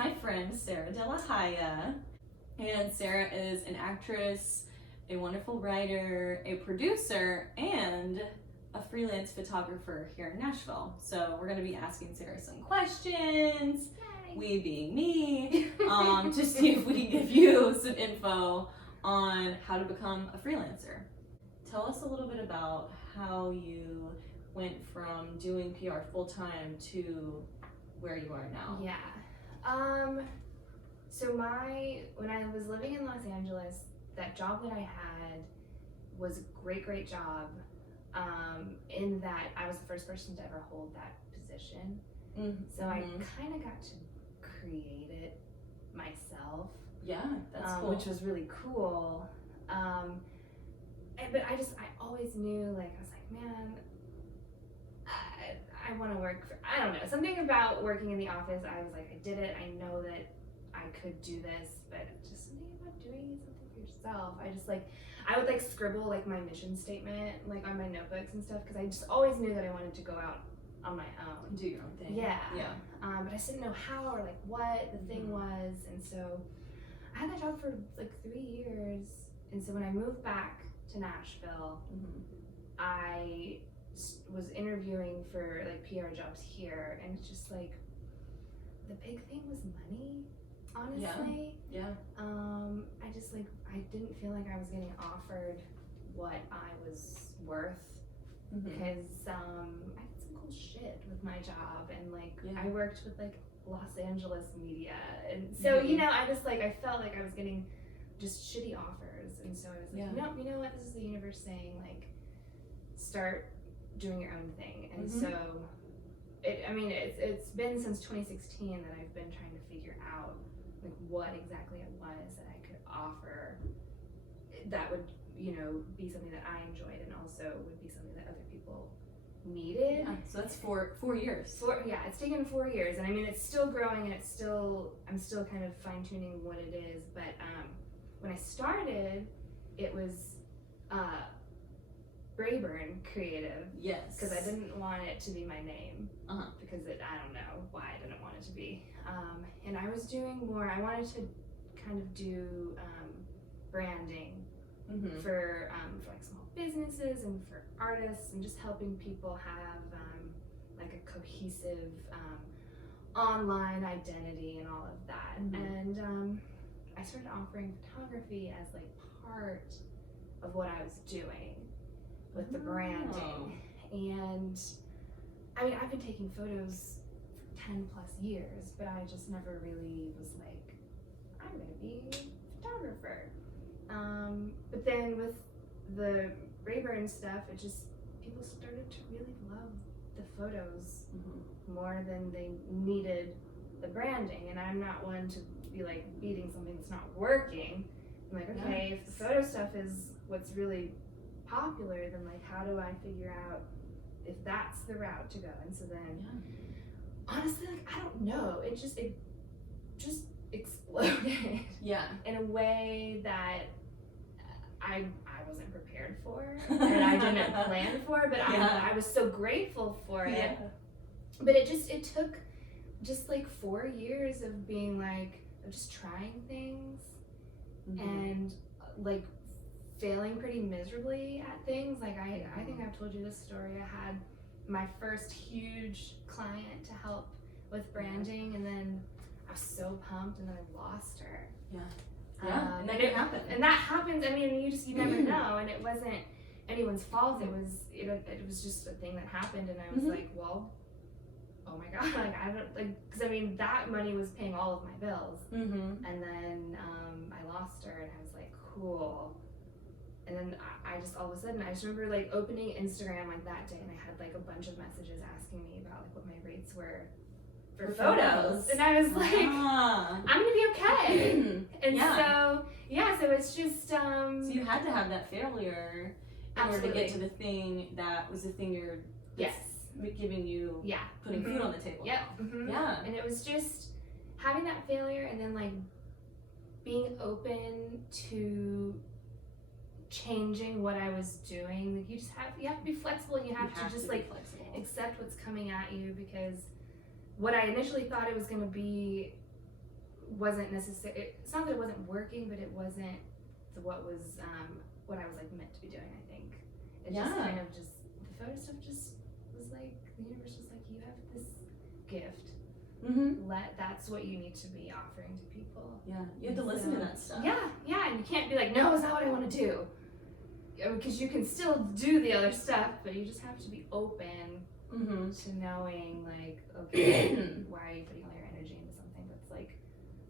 my friend, Sara DelaHaya. And Sara is an actress, a wonderful writer, a producer, and a freelance photographer here in Nashville. So we're going to be asking Sara some questions, we being me, to see if we can give you some info on how to become a freelancer. Tell us a little bit about how you went from doing PR full-time to where you are now. Yeah. So when I was living in Los Angeles, that job that I had was a great job, in that I was the first person to ever hold that position. Mm-hmm. So I kind of got to create it myself. Yeah, that's cool. Which was really cool. But I always knew, like, I was like, man, I want to work for, I don't know, something about working in the office. I was like, I did it. I know that I could do this, but just something about doing something for yourself. I would like scribble like my mission statement like on my notebooks and stuff, because I just always knew that I wanted to go out on my own. Do your own thing. Yeah. Yeah. But I just didn't know how or like what the thing was. And so I had that job for like 3 years. And so when I moved back to Nashville, I was interviewing for like PR jobs here, and it's just like the big thing was money, honestly. Yeah. I didn't feel like I was getting offered what I was worth, because I did some cool shit with my job, and like I worked with like Los Angeles media, and so I felt like I was getting just shitty offers, and so I was like, no, you know what, this is the universe saying like start doing your own thing. And so it's been since 2016 that I've been trying to figure out like what exactly it was that I could offer that would, be something that I enjoyed and also would be something that other people needed. Yeah, so that's 4 years. It's taken 4 years, and I mean it's still growing, and I'm still kind of fine-tuning what it is. But when I started, it was Brayburn Creative. Yes. Because I didn't want it to be my name. Because I don't know why I didn't want it to be. And I was doing more, I wanted to kind of do branding for like small businesses and for artists, and just helping people have like a cohesive online identity and all of that. And I started offering photography as like part of what I was doing with the branding. And I mean, I've been taking photos for 10 plus years, but I just never really was like, I'm gonna be a photographer. But then with the Brayburn stuff, people started to really love the photos more than they needed the branding. And I'm not one to be like beating something that's not working. I'm like, okay, if the photo stuff is what's really popular, then like how do I figure out if that's the route to go? And so then honestly, like, I don't know, it just exploded in a way that I wasn't prepared for, and I didn't plan for, but I was so grateful for it. But it took just like 4 years of being like, of just trying things and like failing pretty miserably at things. Like I think I've told you this story. I had my first huge client to help with branding, and then I was so pumped, and then I lost her. And that can happen. And that happens. I mean, you never know. And it wasn't anyone's fault. It was just a thing that happened, and I was like, well, oh my god, like I don't like, because I mean that money was paying all of my bills, and then I lost her, and I was like, cool. And then I just all of a sudden I just remember like opening Instagram like that day, and I had like a bunch of messages asking me about like what my rates were for photos, and I was like, I'm gonna be okay. And so it's just so you had to have that failure in order to get to the thing that was the thing you're giving you putting food on the table. And it was just having that failure, and then like being open to changing what I was doing. Like you have to be flexible, and you have to just like accept what's coming at you, because what I initially thought it was going to be wasn't necessary. It's not that it wasn't working, but it wasn't what was what I was like meant to be doing. I think it just kind of just the photo stuff just was like the universe was like, you have this gift. That's what you need to be offering to people. Yeah, you have to listen to that stuff. Yeah, and you can't be like, no, it's not what I want to do. Because you can still do the other stuff, but you just have to be open to knowing, like, okay, why are you putting all your energy into something that's like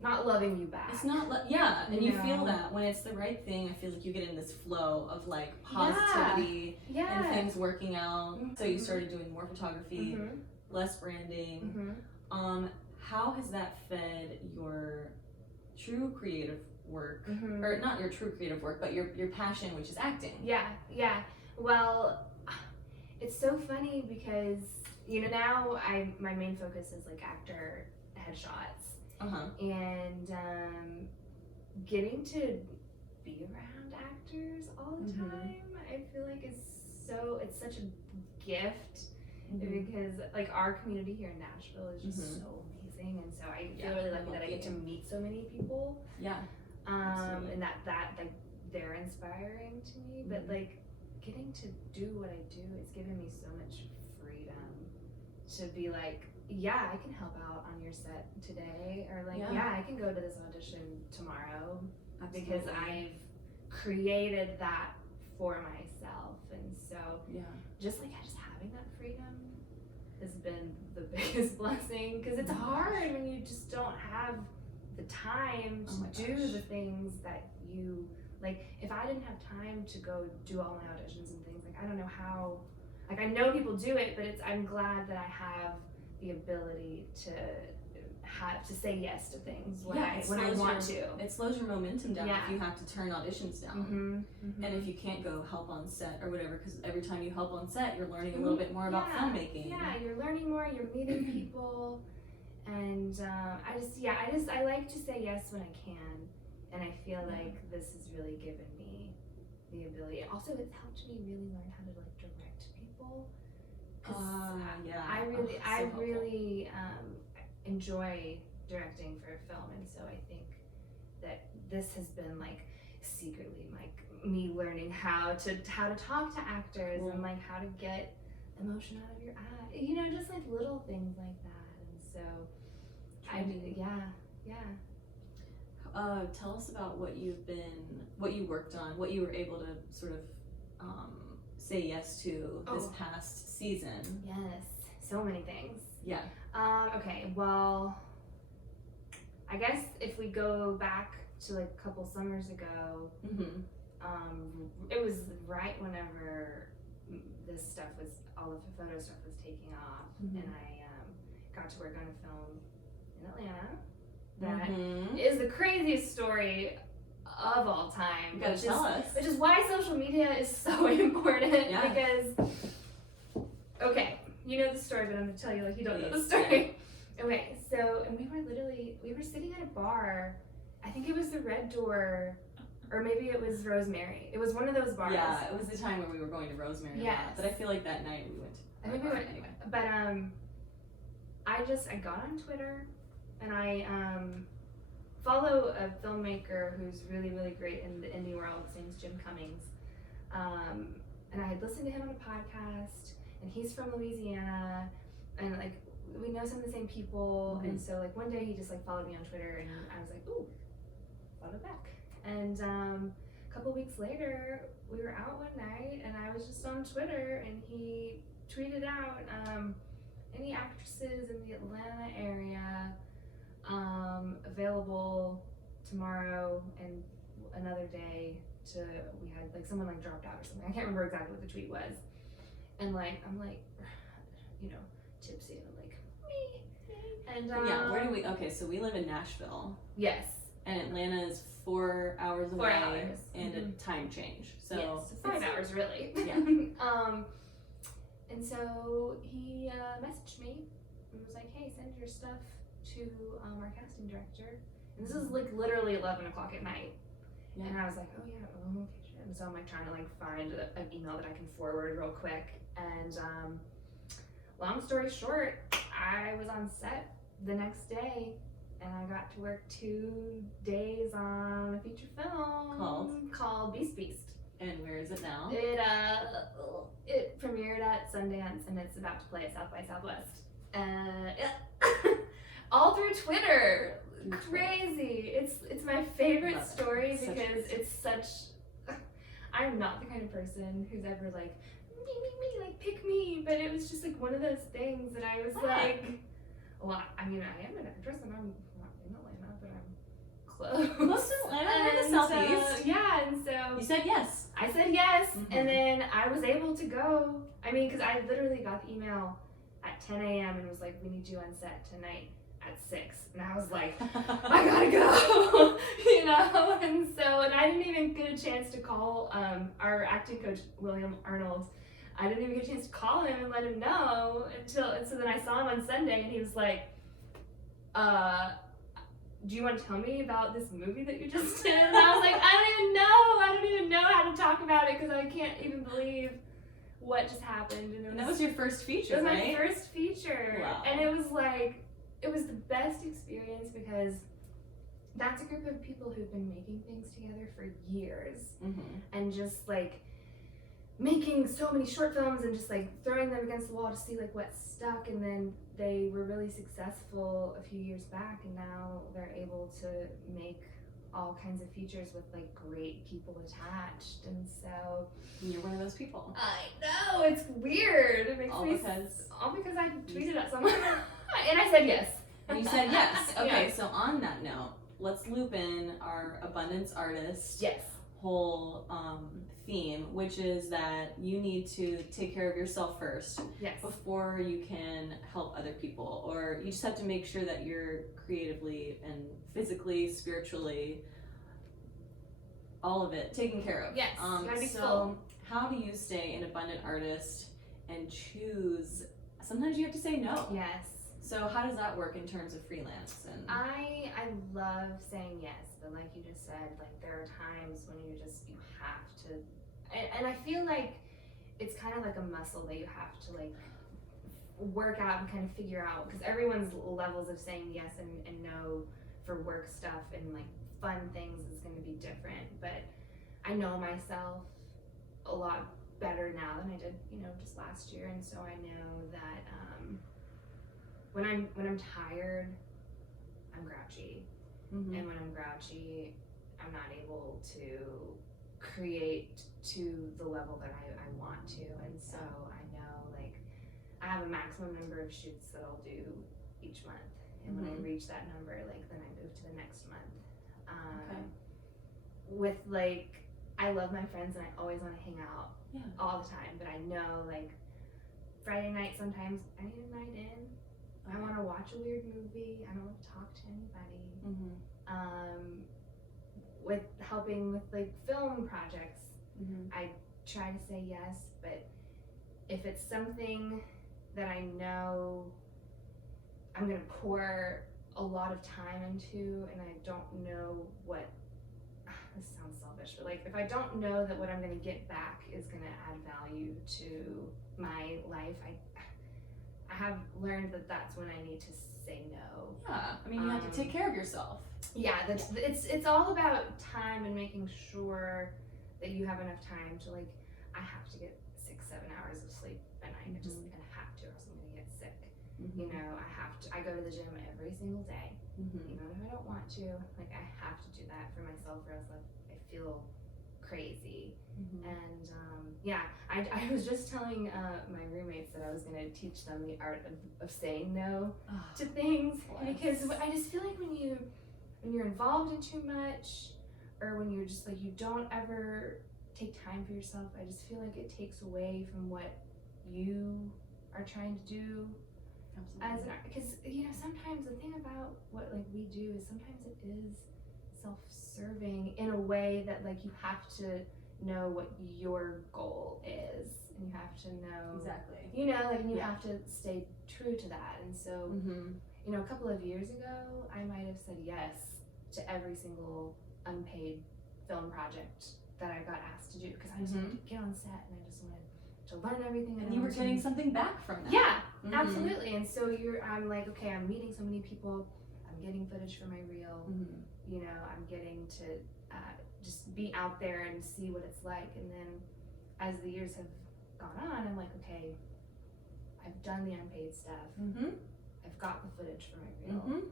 not loving you back? It's not, and you feel that when it's the right thing. I feel like you get in this flow of like positivity and things working out. So you started doing more photography, less branding. How has that fed your true creative work, or not your true creative work, but your passion, which is acting? Yeah. Well, it's so funny because now my main focus is like actor headshots, and getting to be around actors all the time, I feel like it's such a gift. Because like our community here in Nashville is just so amazing, and so I feel really lucky that I get to meet so many people. And that like they're inspiring to me. But like getting to do what I do, it's given me so much freedom to be like, I can help out on your set today, or like I can go to this audition tomorrow. Because I've created that for myself, and so just having that freedom has been the biggest blessing, because it's hard when you just don't have the time to do the things that you like. If I didn't have time to go do all my auditions and things, like I don't know how, like I know people do it, but I'm glad that I have the ability to say yes to things when I want to. It slows your momentum down if you have to turn auditions down. And if you can't go help on set or whatever, because every time you help on set, you're learning a little bit more about filmmaking. Yeah, you're learning more, you're meeting people, and I like to say yes when I can, and I feel like this has really given me the ability. Also, it's helped me really learn how to like direct people. I really enjoy directing for a film, and so I think that this has been like secretly like me learning how to talk to actors and like how to get emotion out of your eye, just like little things like that. And so tell us about what you worked on, what you were able to sort of say yes to this past season. Yes, so many things. Okay, well, I guess if we go back to like a couple summers ago, it was right whenever all of the photo stuff was taking off, and I got to work on a film in Atlanta that is the craziest story of all time. Which is why social media is so important, because, okay, you know the story, but I'm going to tell you like you don't know the story. Okay, so, and we were sitting at a bar, I think it was the Red Door, or maybe it was Rosemary. It was one of those bars. Yeah, it was the time when we were going to Rosemary a lot, but I feel like that night we went to I think we went anyway. But I got on Twitter, and I follow a filmmaker who's really, really great in the indie world. His name's Jim Cummings. And I had listened to him on a podcast, and he's from Louisiana, and like we know some of the same people, and so like one day he just like followed me on Twitter, and I was like, ooh, follow back. And a couple weeks later, we were out one night, and I was just on Twitter, and he tweeted out any actresses in the Atlanta area available tomorrow and another day we had like someone like dropped out or something. I can't remember exactly what the tweet was. And like I'm like, tipsy, and I'm like, me. And where do we? Okay, so we live in Nashville. Yes. And Atlanta is 4 hours away. 4 hours. And a time change. So yes, 5 hours really. Yeah. And so he messaged me and was like, hey, send your stuff to our casting director. And this is like literally 11 o'clock at night. Yeah. And I was like, okay, shit. And so I'm like trying to like find an email that I can forward real quick. And long story short, I was on set the next day, and I got to work 2 days on a feature film called Beast. And where is it now? It premiered at Sundance, and it's about to play at South by Southwest. All through Twitter. Crazy. It's my favorite story because it's such. I'm not the kind of person who's ever like me, like pick me. But it was just like one of those things that I was like, well, I mean, I am an actress, and I'm not in Atlanta, but I'm close to Atlanta, in the Southeast. Yeah, and so you said yes. I said yes, and then I was able to go. I mean, because I literally got the email at 10 a.m. and was like, we need you on set tonight at 6. And I was like, I gotta go, you know? And I didn't even get a chance to call our acting coach, William Arnold. I didn't even get a chance to call him and let him know and so then I saw him on Sunday, and he was like, do you want to tell me about this movie that you just did? And I was like, I don't even know how to talk about it because I can't even believe what just happened. And that was your first feature, right? It was my first feature. Wow. And it was like, it was the best experience because that's a group of people who've been making things together for years and just like making so many short films and just like throwing them against the wall to see like what stuck, and then they were really successful a few years back, and now they're able to make all kinds of features with like great people attached. And so you're one of those people. I know, it's weird. It makes me all because I tweeted at someone and I said yes. And you said yes. Okay, yes. So on that note, let's loop in our abundance artist whole theme, which is that you need to take care of yourself first before you can help other people, or you just have to make sure that you're creatively and physically, spiritually, all of it taken care of. Yes. So how do you stay an abundant artist and choose? Sometimes you have to say no. Yes. So how does that work in terms of freelance? And I love saying yes, but like you just said, like there are times when you have to, and I feel like it's kind of like a muscle that you have to like work out and kind of figure out, because everyone's levels of saying yes and no for work stuff and like fun things is going to be different. But I know myself a lot better now than I did, just last year, and so I know that when I'm tired, I'm grouchy, and when I'm grouchy, I'm not able to create to the level that I want to. And so I know, like, I have a maximum number of shoots that I'll do each month, and when I reach that number, like, then I move to the next month. With like, I love my friends and I always want to hang out all the time, but I know, like, Friday night sometimes I need a night in. I want to watch a weird movie. I don't want to talk to anybody. With helping with like film projects, I try to say yes, but if it's something that I know I'm going to pour a lot of time into and I don't know what, this sounds selfish, but like if I don't know that what I'm going to get back is going to add value to my life, I have learned that that's when I need to say no. Yeah, I mean, you have to take care of yourself. Yeah, it's all about time and making sure that you have enough time to, like, I have to get 6-7 hours of sleep at night. I have to, or else I'm gonna get sick. I go to the gym every single day, even if I don't want to. Like, I have to do that for myself, or else I feel crazy. And I was just telling my roommates that I was going to teach them the art of saying no to things, because I just feel like when you're involved in too much, or when you're just like, you don't ever take time for yourself, I just feel like it takes away from what you are trying to do. Absolutely. Because sometimes the thing about what like we do is sometimes it is self-serving in a way that like you have to know what your goal is, and you have to know like, and you have to stay true to that. And so a couple of years ago I might have said yes to every single unpaid film project that I got asked to do, because I just wanted to get on set and I just wanted to learn everything. And you were getting something back from that. Yeah, absolutely. And so I'm like, okay, I'm meeting so many people, I'm I'm getting footage for my reel. Mm-hmm. You know, I'm getting to just be out there and see what it's like. And then as the years have gone on, I'm like, okay, I've done the unpaid stuff. Mm-hmm. I've got the footage for my reel. Mm-hmm.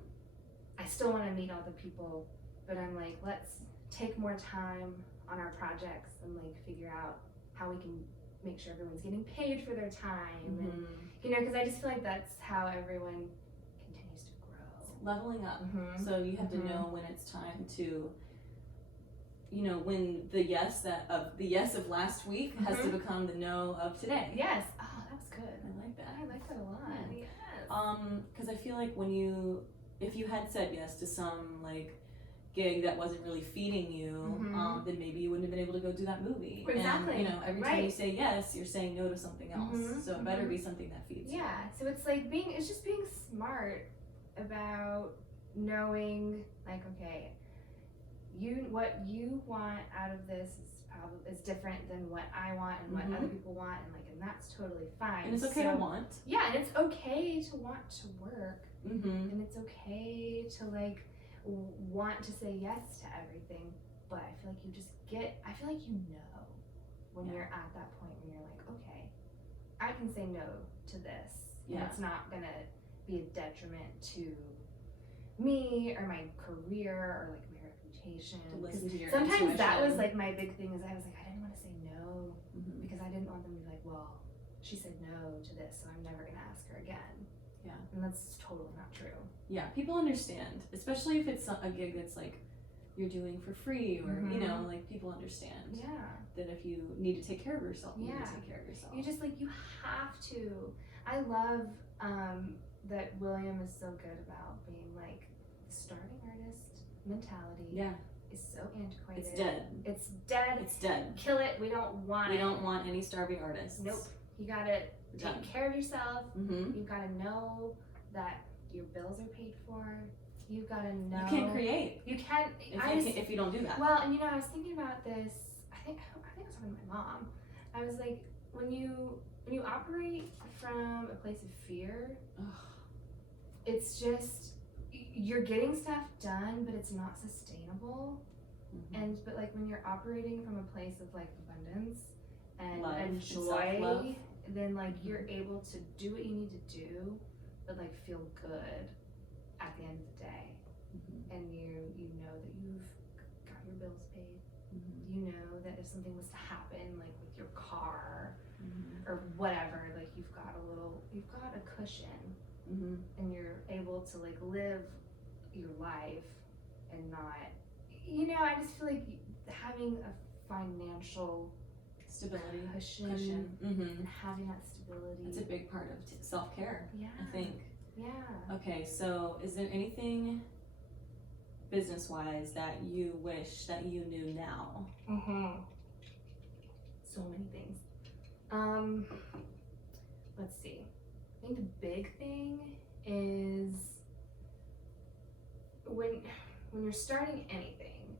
I still want to meet all the people, but I'm like, let's take more time on our projects and like figure out how we can make sure everyone's getting paid for their time. Mm-hmm. And you know, because I just feel like that's how everyone continues to grow. Leveling up. Mm-hmm. So you have to know when it's time to, you know, when the yes of last week has to become the no of today. Yes. Oh, that was good. I like that. I like that a lot. Yeah. Yes. Because I feel like if you had said yes to some like gig that wasn't really feeding you, then maybe you wouldn't have been able to go do that movie. Exactly. And, you know, every time you say yes, you're saying no to something else. So it better be something that feeds you. Yeah. So it's like it's just being smart about knowing, like, okay, what you want out of this is different than what I want and what other people want, and that's totally fine. And it's okay to want. Yeah, and it's okay to want to work, Mm-hmm. and it's okay to like want to say yes to everything. But I feel like I feel like you know when you're at that point where you're like, okay, I can say no to this, and it's not gonna be a detriment to me or my career or like my reputation. To listen to your sometimes intuition. that was like my big thing, is I was like, I didn't want to say no because I didn't want them to be like, well, she said no to this, so I'm never gonna ask her again. Yeah. And that's totally not true. Yeah, people understand, especially if it's a gig that's like you're doing for free, or you know, like people understand. Yeah. That if you need to take care of yourself, you need to take care of yourself. You just you have to. I love that William is so good about being like, the starving artist mentality. Yeah. Is so antiquated. It's dead. It's dead. It's dead. Kill it. We don't want it. We don't want any starving artists. Nope. You gotta take care of yourself. Mm-hmm. You gotta know that your bills are paid for. You gotta know. You can't create. You can't. If you don't do that. Well, and you know, I was thinking about this. I think I was talking to my mom. I was like, when you operate from a place of fear, it's just you're getting stuff done, but it's not sustainable. But like when you're operating from a place of like abundance and joy, then like you're able to do what you need to do, but like feel good at the end of the day. And you know that you've got your bills paid. You know that if something was to happen, like with your car or whatever, like you've got a cushion, and you're able to like live your life and not, you know, I just feel like having a financial stability cushion and having that stability. That's a big part of self-care. Yeah. I think. Yeah. Okay, so is there anything business-wise that you wish that you knew now? So many things. Let's see. I think the big thing is when you're starting anything,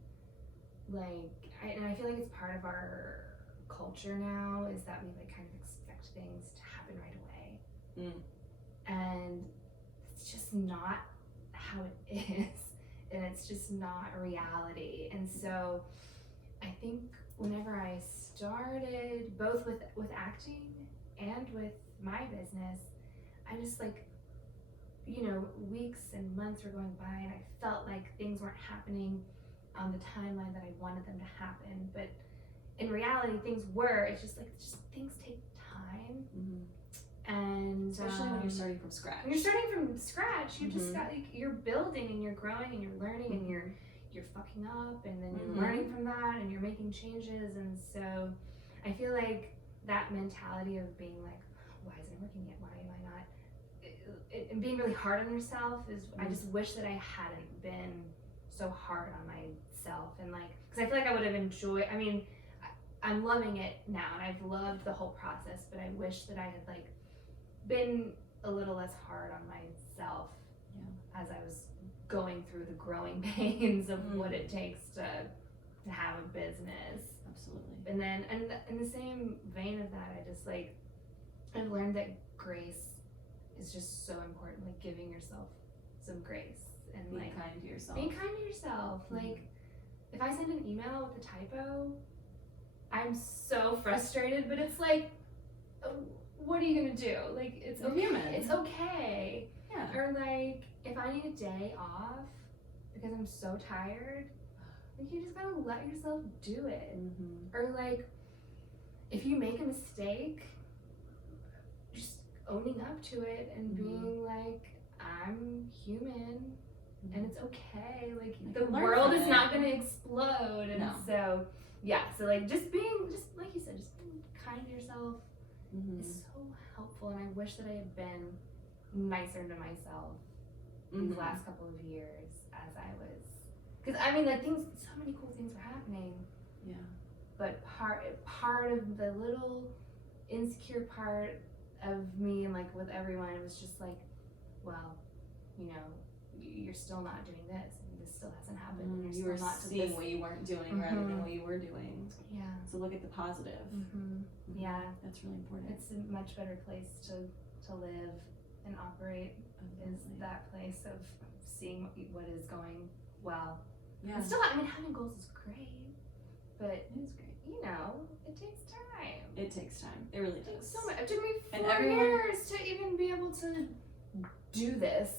and I feel like it's part of our culture now, is that we like kind of expect things to happen right away. And it's just not how it is, and it's just not reality. And so I think whenever I started both with acting and with my business, I just like, you know, weeks and months were going by and I felt like things weren't happening on the timeline that I wanted them to happen. But in reality, things were. It's just like things take time. And especially when you're starting from scratch. When you're starting from scratch, you just got you're building and you're growing and you're learning and you're fucking up, and then you're learning from that and you're making changes. And so I feel like that mentality of being like, why isn't it working yet? Why am I not? And being really hard on yourself is, I just wish that I hadn't been so hard on myself. And like, because I feel like I would have enjoyed, I mean, I'm loving it now and I've loved the whole process, but I wish that I had like been a little less hard on myself as I was going through the growing pains of what it takes to have a business. Absolutely. And then, and in the same vein of that, I just like, I've learned that grace is just so important, like giving yourself some grace. and Be like kind to yourself. being kind to yourself. Like, if I send an email with a typo, I'm so frustrated, but it's like, what are you gonna do? Like, it's You're okay. human. It's okay. Yeah. Or like, if I need a day off because I'm so tired, like, you just gotta let yourself do it. Or like, if you make a mistake, just owning up to it and being like, I'm human and it's okay. Like, the world is not gonna explode. And so, yeah, so like, just like you said, just being kind to yourself is so helpful. And I wish that I had been nicer to myself these last couple of years as I was, because I mean, like, so many cool things were happening. Yeah. But part of the little insecure part of me, and like with everyone, it was just like, well, you know, you're still not doing this, and this still hasn't happened. And You you're were still not seeing what you weren't doing rather than what you were doing. Yeah. So look at the positive. Yeah. That's really important. It's a much better place to live and operate. Is that place of seeing what is going well. Yeah. And still, I mean, having goals is great, but It is great. you know, it takes time. It takes time. It really It does. takes so much. It took me 4 years to even be able to do this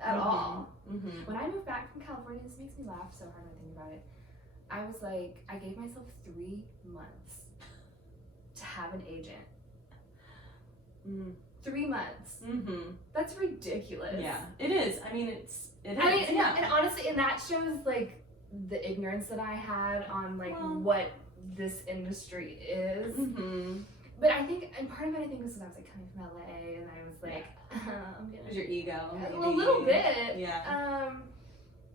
at all. When I moved back from California, this makes me laugh so hard when I think about it. I was like, I gave myself 3 months to have an agent. 3 months. That's ridiculous. Yeah, it is. I mean, it is. And honestly, and that shows like the ignorance that I had on like what this industry is. But I think, and part of it, I think, was because I was like coming from LA, and I was like, I'm gonna. Was your ego? A little bit. Yeah.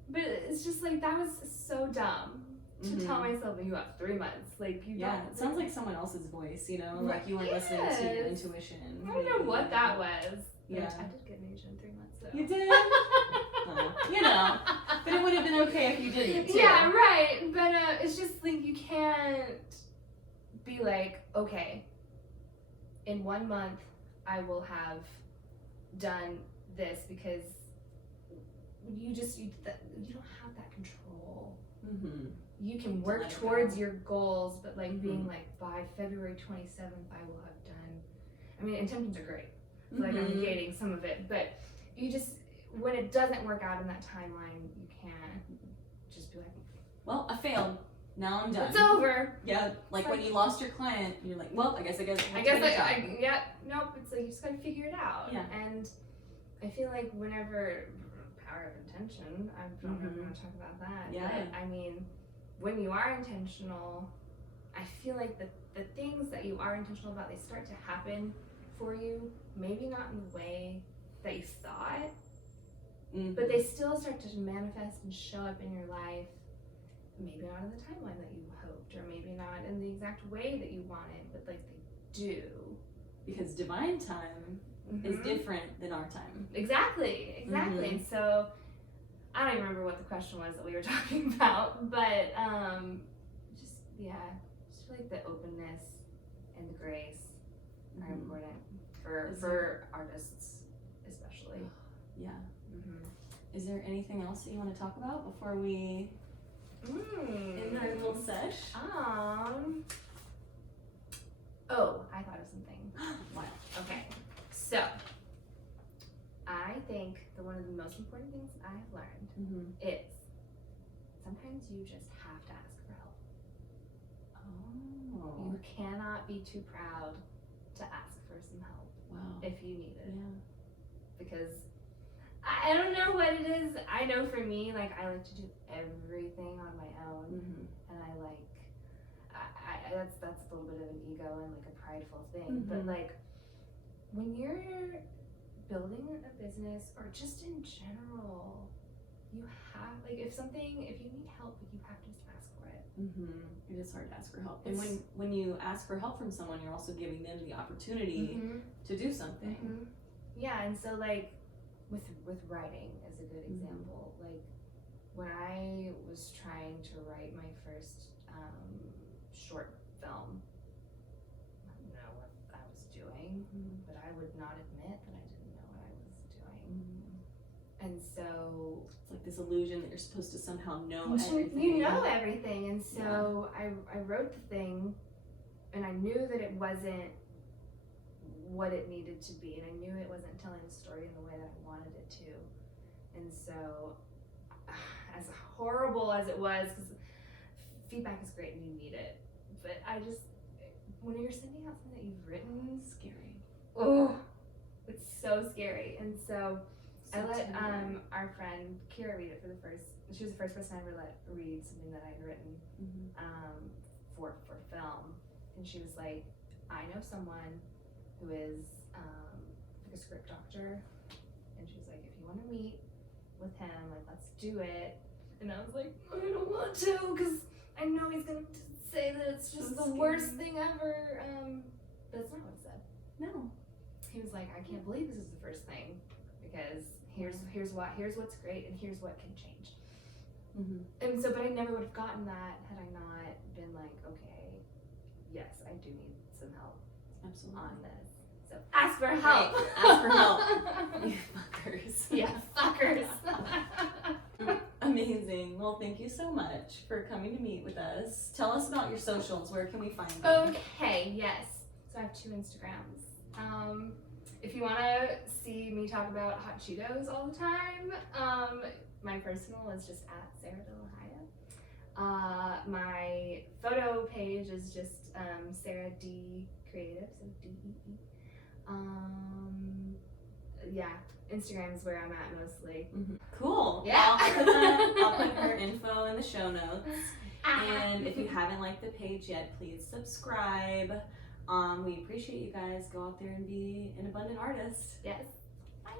But it's just like, that was so dumb to tell myself that you have 3 months. Like, you don't. It sounds like someone else's voice, you know? Like you weren't listening to your intuition. I don't know what that was. Yeah. I did get an agent in 3 months, though. You did? You know. But it would have been okay if you didn't, too. Yeah, right. But it's just like, you can't be like, okay, in 1 month, I will have done this, because you don't have that control. You can work towards your goals, but like being like, by February 27th, I will have done. I mean, intentions are great. So like, I'm negating some of it, but you just, when it doesn't work out in that timeline, you can't just be like, well, I failed. Now I'm done. It's over. Yeah, like when you lost your client, you're like, well, I guess nope. It's like, you just gotta figure it out. Yeah. And I feel like whenever, power of intention, I don't know if we want to talk about that. Yeah. But I mean, when you are intentional, I feel like the things that you are intentional about, they start to happen for you, maybe not in the way that you thought, but they still start to manifest and show up in your life. Maybe not in the timeline that you hoped, or maybe not in the exact way that you wanted, but like, they do. Because divine time is different than our time. Exactly. And so, I don't even remember what the question was that we were talking about, but just feel like the openness and the grace are important for artists, especially. Yeah. Is there anything else that you want to talk about before we end our little sesh? Oh, I thought of something. Wow. Okay, so I think that one of the most important things I have learned is sometimes you just have to ask for help. Oh. You cannot be too proud to ask for some help. Wow. If you need it. Yeah. Because I don't know what it is. I know for me, like, I like to do everything on my own, and I like, that's a little bit of an ego and like a prideful thing. But like, when you're building a business, or just in general, you have, like, if you need help, like, you have to just ask for it. It is hard to ask for help, and when you ask for help from someone, you're also giving them the opportunity to do something. Yeah, and so like, with writing is a good example. Like, when I was trying to write my first short film, I didn't know what I was doing, but I would not admit that I didn't know what I was doing. And so it's like this illusion that you're supposed to somehow know everything. You know everything, and so I wrote the thing, and I knew that it wasn't what it needed to be, and I knew it wasn't telling the story in the way that I wanted it to. And so, as horrible as it was, because feedback is great and you need it, but I just, when you're sending out something that you've written, It's scary. Oh, it's so scary. And so I let our friend Kira read it she was the first person I ever let read something that I had written for film. And she was like, I know someone who is like a script doctor, and she was like, if you want to meet with him, like, let's do it. And I was like, I don't want to, because I know he's gonna say that it's just the worst thing ever. But that's not what it said. No. He was like, I can't believe this is the first thing, because here's what's great, and here's what can change. And so, but I never would have gotten that had I not been like, okay, yes, I do need some help on this. So ask for help. Hey, ask for help. You fuckers. Yeah, fuckers. Amazing. Well, thank you so much for coming to meet with us. Tell us about your socials. Where can we find them? Okay, yes. So I have 2 Instagrams. If you want to see me talk about hot Cheetos all the time, my personal is just at Sara DelaHaya. My photo page is just Sara D Creative, so D-E-E. Yeah, Instagram is where I'm at mostly. Cool. Yeah. I'll put her info in the show notes. And if you haven't liked the page yet, please subscribe. We appreciate you guys. Go out there and be an abundant artist. Yes. Bye.